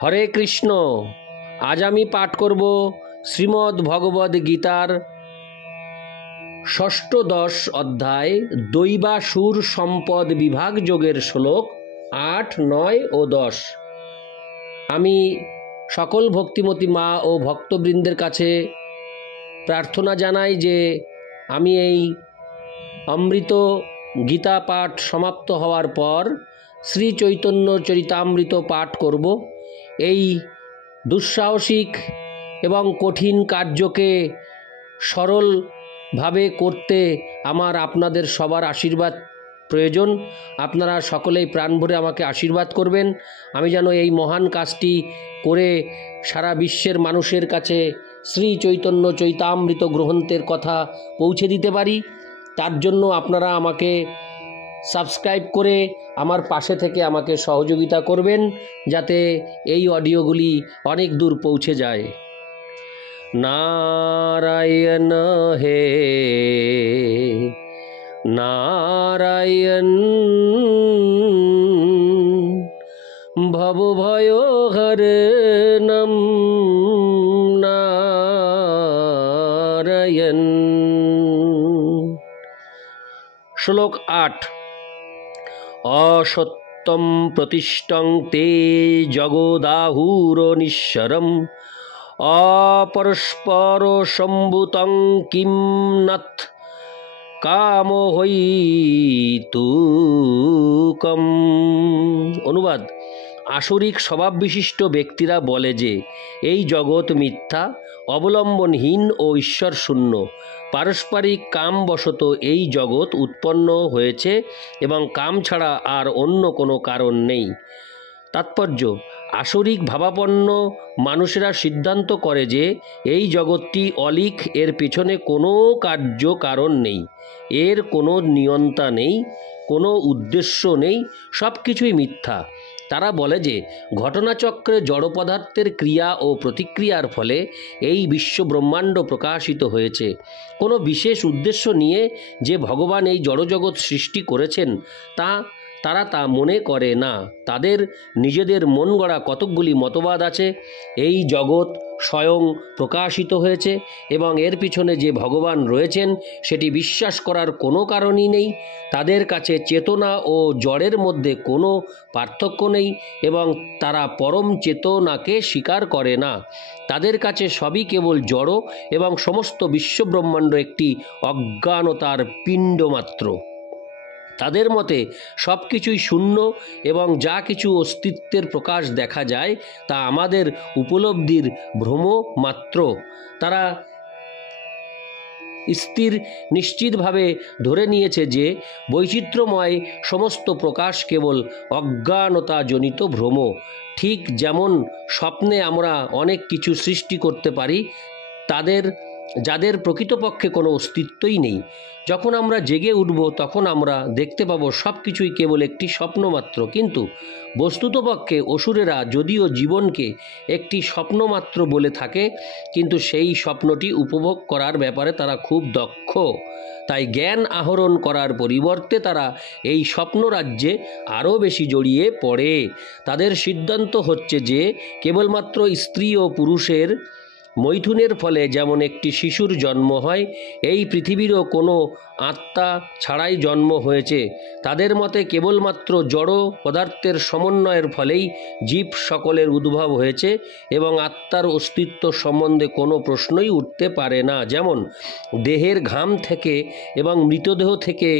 হরে কৃষ্ণ। আজ আমি পাঠ করব শ্রীমদ্ ভগবদ গীতার ষষ্ঠদশ অধ্যায় দৈবাসুর সম্পদ বিভাগ যোগের শ্লোক ৮, ৯ ও ১০। আমি সকল ভক্তিমতী মা ও ভক্তবৃন্দের কাছে প্রার্থনা জানাই যে আমি এই অমৃত গীতা পাঠ সমাপ্ত হওয়ার পর শ্রী চৈতন্য চরিতামৃত পাঠ করব। এই দুঃসাহসিক এবং কঠিন কার্যকে সরলভাবে করতে আমার আপনাদের সবার আশীর্বাদ প্রয়োজন। আপনারা সকলেই প্রাণ ভরে আমাকে আশীর্বাদ করবেন, আমি যেন এই মহান কাজটি করে সারা বিশ্বের মানুষের কাছে শ্রী চৈতন্য চৈতামৃত গ্রন্থের কথা পৌঁছে দিতে পারি। তার জন্য আপনারা আমাকে সাবস্ক্রাইব করে আমার পাশে থেকে আমাকে সহযোগিতা করবেন, যাতে এই অডিওগুলি অনেক দূর পৌঁছে যায়। নারায়ণ হে নারায়ণ, ভবভয় হরণম নারায়ণ। শ্লোক ৮। অসত্যম প্রতিষ্ঠং তে জগদাহুরনিশ্বরম অপরস্পর সম্ভূতং কিম নথ কাম হৈতুকম। অনুবাদ: আসরিক স্বভাব বিশিষ্ট ব্যক্তিরা বলে যে এই জগৎ মিথ্যা, অবলম্বনহীন ও ঈশ্বর শূন্য। পারস্পরিক কামবশত এই জগৎ উৎপন্ন হয়েছে এবং কাম ছাড়া আর অন্য কোনো কারণ নেই। তাৎপর্য: আসরিক ভাবাপন্ন মানুষেরা সিদ্ধান্ত করে যে এই জগৎটি অলিক, এর পেছনে কোনো কার্য কারণ নেই, এর কোনো নিয়ন্তা নেই, কোনো উদ্দেশ্য নেই, সব কিছুই মিথ্যা। তারা বলে যে ঘটনাচক্রে জড় পদার্থের ক্রিয়া ও প্রতিক্রিয়ার ফলে এই বিশ্ব ব্রহ্মাণ্ড প্রকাশিত হয়েছে। কোনো বিশেষ উদ্দেশ্য নিয়ে যে ভগবান এই জড়জগৎ সৃষ্টি করেছেন তারা তা মনে করে না। তাদের নিজেদের মন গড়া কতকগুলি মতবাদ আছে। এই জগৎ স্বয়ং প্রকাশিত হয়েছে এবং এর পিছনে যে ভগবান রয়েছেন সেটি বিশ্বাস করার কোনো কারণই নেই। তাদের কাছে চেতনা ও জড়ের মধ্যে কোনো পার্থক্য নেই এবং তারা পরম চেতনাকে স্বীকার করে না। তাদের কাছে সবই কেবল জড় এবং সমস্ত বিশ্বব্রহ্মাণ্ড একটি অজ্ঞানতার পিণ্ড মাত্র। তাদের মতে সব কিছুই শূন্য এবং যা কিছু অস্তিত্বের প্রকাশ দেখা যায় তা আমাদের উপলব্ধির ভ্রম মাত্র। তারা স্থির নিশ্চিতভাবে ধরে নিয়েছে যে বৈচিত্র্যময় সমস্ত প্রকাশ কেবল অজ্ঞানতাজনিত ভ্রম। ঠিক যেমন স্বপ্নে আমরা অনেক কিছু সৃষ্টি করতে পারি যাদের প্রকৃতপক্ষে কোনো অস্তিত্বই নেই। যখন আমরা জেগে উঠব তখন আমরা দেখতে পাবো সব কিছুই কেবল একটি স্বপ্ন মাত্র। কিন্তু বস্তুতপক্ষে অসুরেরা যদিও জীবনকে একটি স্বপ্ন মাত্র বলে থাকে, কিন্তু সেই স্বপ্নটি উপভোগ করার ব্যাপারে তারা খুব দক্ষ। তাই জ্ঞান আহরণ করার পরিবর্তে তারা এই স্বপ্ন রাজ্যে আরও বেশি জড়িয়ে পড়ে। তাদের সিদ্ধান্ত হচ্ছে যে কেবলমাত্র স্ত্রী ও পুরুষের মৈথুনের ফলে যেমন একটি শিশুর জন্ম হয়, এই পৃথিবীরও কোনো আত্মা ছাড়াই জন্ম হয়েছে। তাদের মতে কেবলমাত্র জড় পদার্থের সমন্বয়ের ফলেই জীব সকলের উদ্ভব হয়েছে এবং আত্মার অস্তিত্ব সম্বন্ধে কোনো প্রশ্নই উঠতে পারে না। যেমন দেহের ঘাম থেকে এবং মৃতদেহ থেকে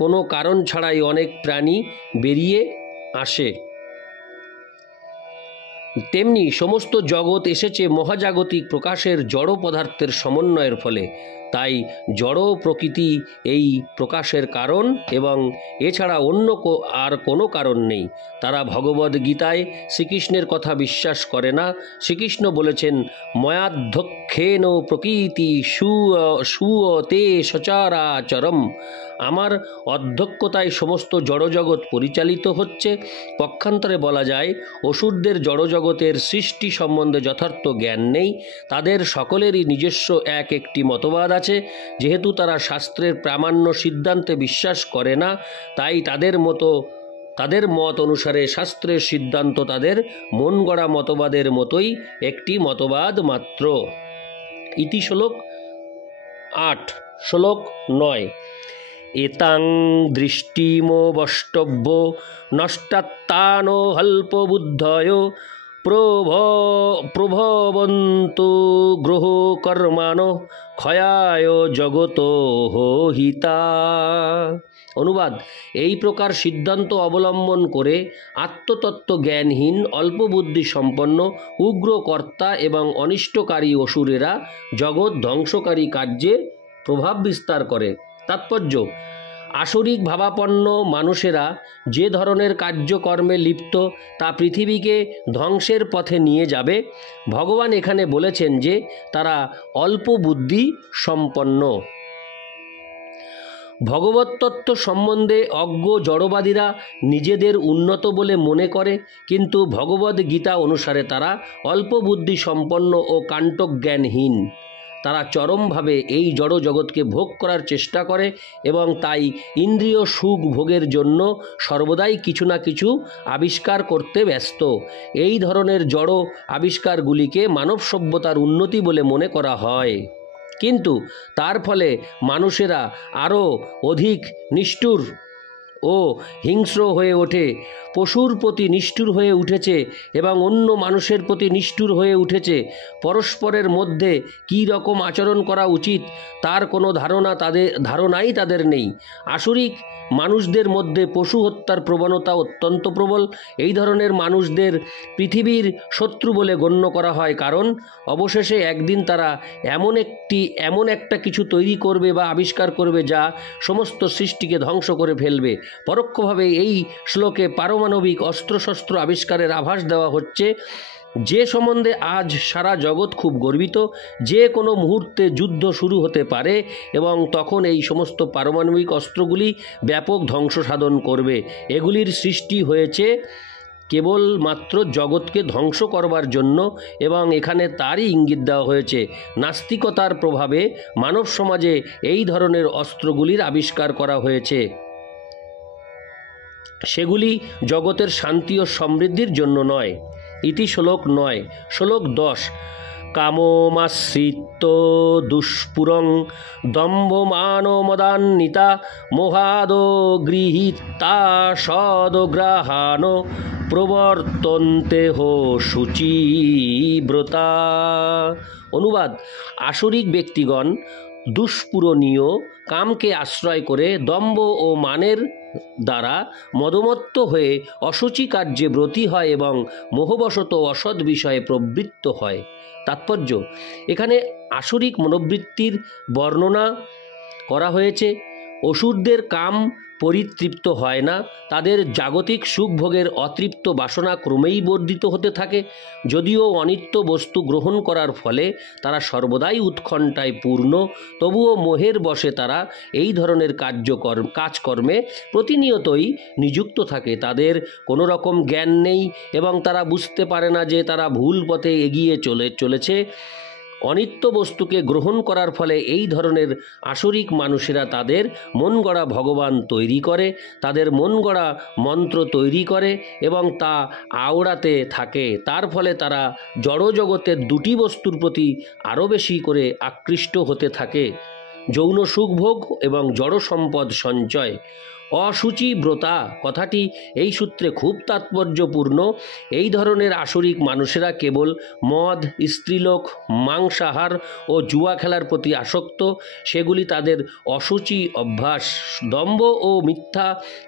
কোনো কারণ ছাড়াই অনেক প্রাণী বেরিয়ে আসে, তেমনি সমস্ত জগৎ এসেছে মহাজাগতিক প্রকাশের জড় পদার্থের সমন্বয়ের ফলে। তাই জড় প্রকৃতি এই প্রকাশের কারণ এবং এছাড়া অন্য আর কোনো কারণ নেই। তারা ভগবদ গীতায় শ্রীকৃষ্ণের কথা বিশ্বাস করে না। শ্রীকৃষ্ণ বলেছেন, ময়াধ্যক্ষেন প্রকৃতি সুয়তে সচরাচরম। আমার অধ্যক্ষতায় সমস্ত জড়জগৎ পরিচালিত হচ্ছে। পক্ষান্তরে বলা যায় অসুরদের জড়জগতের সৃষ্টি সম্বন্ধে যথার্থ জ্ঞান নেই। তাদের সকলেরই নিজস্ব একটি মতবাদ আছে। যেহেতু তারা শাস্ত্রের প্রামাণ্য সিদ্ধান্তে বিশ্বাস করে না, তাই তাদের মতো তাদের মত অনুসারে শাস্ত্রের সিদ্ধান্ত তাদের মন গড়া মতবাদের মতোই একটি মতবাদ মাত্র। ইতি শ্লোক 8। শ্লোক 9। এতাং দৃষ্টিমবষ্টভ্য নষ্টাত্তানো হল্পবুদ্ধয় প্রভবন্তু গ্রহ কর্মানো ক্ষয়ায় জগত হিতা। অনুবাদ: এই প্রকার সিদ্ধান্ত অবলম্বন করে আত্মতত্ত্ব জ্ঞানহীন, অল্প বুদ্ধি সম্পন্ন, উগ্র কর্তা এবং অনিষ্টকারী অসুরেরা জগৎ ধ্বংসকারী কার্যে প্রভাব বিস্তার করে। তাৎপর্য: আসরিক ভাবাপন্ন মানুষেরা যে ধরনের কার্যকর্মে লিপ্ত তা পৃথিবীকে ধ্বংসের পথে নিয়ে যাবে। ভগবান এখানে বলেছেন যে তারা অল্প বুদ্ধি সম্পন্ন। ভগবতত্ত্ব সম্বন্ধে অজ্ঞ জড়বাদীরা নিজেদের উন্নত বলে মনে করে, কিন্তু ভগবদ্ গীতা অনুসারে তারা অল্প বুদ্ধি সম্পন্ন ও কাণ্ঠজ্ঞানহীন। তারা চরমভাবে এই জড় জগৎকে ভোগ করার চেষ্টা করে এবং তাই ইন্দ্রিয় সুখ ভোগের জন্য সর্বদাই কিছু না কিছু আবিষ্কার করতে ব্যস্ত। এই ধরনের জড় আবিষ্কারগুলিকে মানব সভ্যতার উন্নতি বলে মনে করা হয়, কিন্তু তার ফলে মানুষেরা আরও অধিক নিষ্ঠুর ও হিংস্র হয়ে ওঠে। পশুর প্রতি নিষ্ঠুর হয়ে উঠেছে এবং অন্য মানুষের প্রতি নিষ্ঠুর হয়ে উঠেছে। পরস্পরের মধ্যে কী রকম আচরণ করা উচিত তার কোনো ধারণাই তাদের নেই। আসরিক মানুষদের মধ্যে পশু হত্যার প্রবণতা অত্যন্ত প্রবল। এই ধরনের মানুষদের পৃথিবীর শত্রু বলে গণ্য করা হয়, কারণ অবশেষে একদিন তারা এমন একটা কিছু তৈরি করবে বা আবিষ্কার করবে যা সমস্ত সৃষ্টিকে ধ্বংস করে ফেলবে। পরোক্ষভাবে এই শ্লোকে পারমাণবিক অস্ত্রশস্ত্র আবিষ্কারের আভাস দেওয়া হচ্ছে, যে সম্বন্ধে আজ সারা জগৎ খুব গর্বিত। যে কোনো মুহূর্তে যুদ্ধ শুরু হতে পারে এবং তখন এই সমস্ত পারমাণবিক অস্ত্রগুলি ব্যাপক ধ্বংস সাধন করবে। এগুলির সৃষ্টি হয়েছে কেবলমাত্র জগৎকে ধ্বংস করবার জন্য এবং এখানে তারই ইঙ্গিত দেওয়া হয়েছে। নাস্তিকতার প্রভাবে মানব সমাজে এই ধরনের অস্ত্রগুলির আবিষ্কার করা হয়েছে। সেগুলি জগতের শান্তি ও সমৃদ্ধির জন্য নয়। ইতি শ্লোক 9। শ্লোক 10। কামমাশ্রিত্য দুষ্পুরং দম্ভমানমদান্বিতা মোহাদো গৃহীতা সদগ্রাহান প্রবর্তন্তে হো শুচিব্রতা। অনুবাদ: আসরিক ব্যক্তিগণ দুষ্পূরণীয় কামকে আশ্রয় করে দম্ভ ও মানের দ্বারা মদমত্ত হয়ে অশুচি কার্যে ব্রতী হয় এবং মোহবশত অসৎ বিষয়ে প্রবৃত্ত হয়। তাৎপর্য: এখানে আসরিক মনোবৃত্তির বর্ণনা করা হয়েছে। অসুরদের কাম পরিতৃপ্ত হয় না, তাদের জাগতিক সুখভোগের অতৃপ্ত বাসনা ক্রমেই বর্ধিত হতে থাকে। যদিও অনিত্য বস্তু গ্রহণ করার ফলে তারা সর্বদাই উৎকণ্ঠায় পূর্ণ, তবুও মোহের বশে তারা এই ধরনের কাজকর্মে প্রতিনিয়তই নিযুক্ত থাকে। তাদের কোনো রকম জ্ঞান নেই এবং তারা বুঝতে পারে না যে তারা ভুল পথে এগিয়ে চলেছে। অনিত্য বস্তুকে গ্রহণ করার ফলে এই ধরনের আসরিক মানুষেরা তাদের মন গড়া ভগবান তৈরি করে, তাদের মন গড়া মন্ত্র তৈরি করে এবং তা আওড়াতে থাকে। তার ফলে তারা জড় জগতের দুটি বস্তুর প্রতি আরও বেশি করে আকৃষ্ট হতে থাকে: যৌন সুখভোগ এবং জড় সম্পদ সঞ্চয়। অশুচি ব্রতা কথাটি এই সূত্রে খুব তাৎপর্যপূর্ণ। এই ধরনের আসরিক মানুষেরা কেবল মদ, স্ত্রীলোক, মাংসাহার ও জুয়া খেলার প্রতি আসক্ত। সেগুলি তাদের অশুচি অভ্যাস। দম্ভ ও মিথ্যা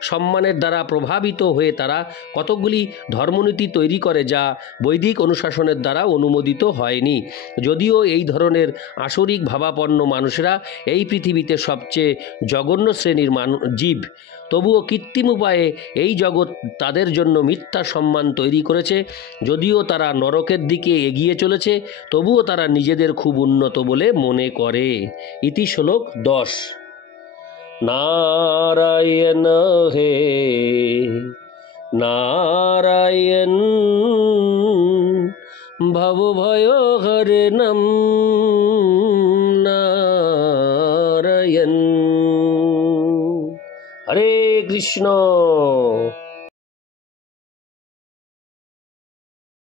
সম্মানের দ্বারা প্রভাবিত হয়ে তারা কতকগুলি ধর্মনীতি তৈরি করে যা বৈদিক অনুশাসনের দ্বারা অনুমোদিত হয়নি। যদিও এই ধরনের আসরিক ভাবাপন্ন মানুষেরা এই পৃথিবীতে সবচেয়ে জঘন্য শ্রেণীর জীব, তবুও কৃত্রিম উপায়ে এই জগৎ তাদের জন্য মিথ্যা সম্মান তৈরি করেছে। যদিও তারা নরকের দিকে এগিয়ে চলেছে, তবুও তারা নিজেদের খুব উন্নত বলে মনে করে। ইতি শ্লোক 10। নারায়ণ হে নারায়ণ ভব ভয় হরে নাম নারায়ণ। হরে কৃষ্ণ।